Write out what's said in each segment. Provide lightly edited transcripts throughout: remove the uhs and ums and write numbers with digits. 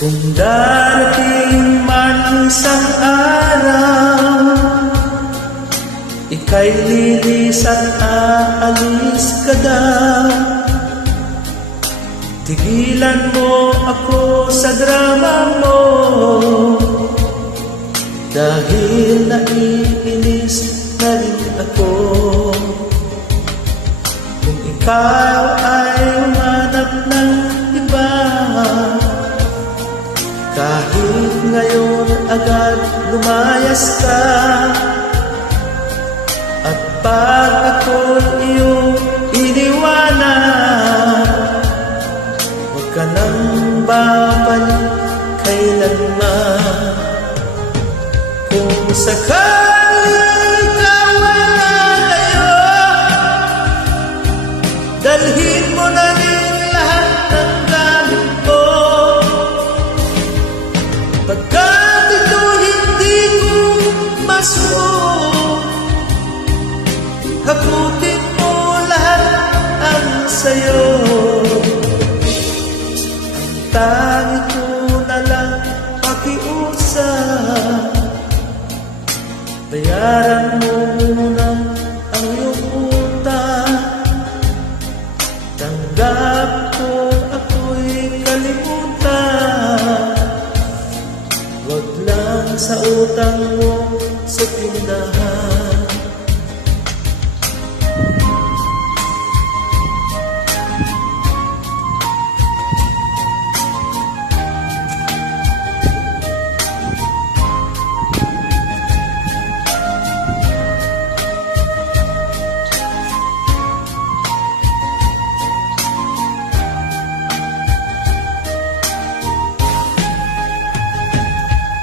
Kung darating man isang araw, ika'y lilis at aalis ka daw. Tigilan mo ako sa drama mo, dahil naiinis na rin ako. Kung ikaw ay umanap ng iba, kahit ngayon agad lumayas ka. At pag ako'y iyong iniwanan, huwag ka nang babalik kailanman. Kung sakali ka malalayo, dalhin mo na rin lahat ng gamit mo. Pagkat ito hindi ko masuot, hakutin mo lahat ang sayo. Ang tangi ko na lang pakiusap, bayaran mo muna ang iyong utang. Tanggap ko ako'y kalimutan, wag lang sa utang mo sa tindahan.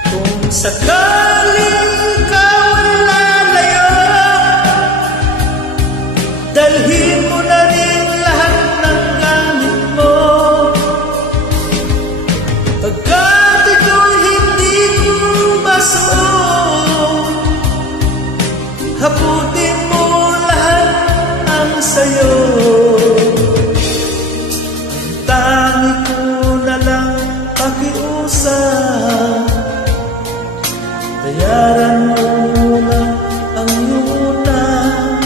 Kung sakaling ikaw ay lalayo, dalhin mo na rin lahat ng gamit mo. Pagkat ito hindi ko masuot, haputin mo lahat ang sayo. Ang tangi ko na lang pakiusap, bayaran mo muna ang iyong utang.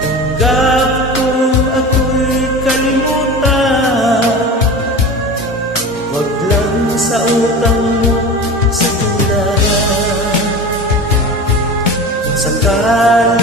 Tanggap ko ako'y kalimutan, wag lang sa utang mo sa tindahan. Kung sakali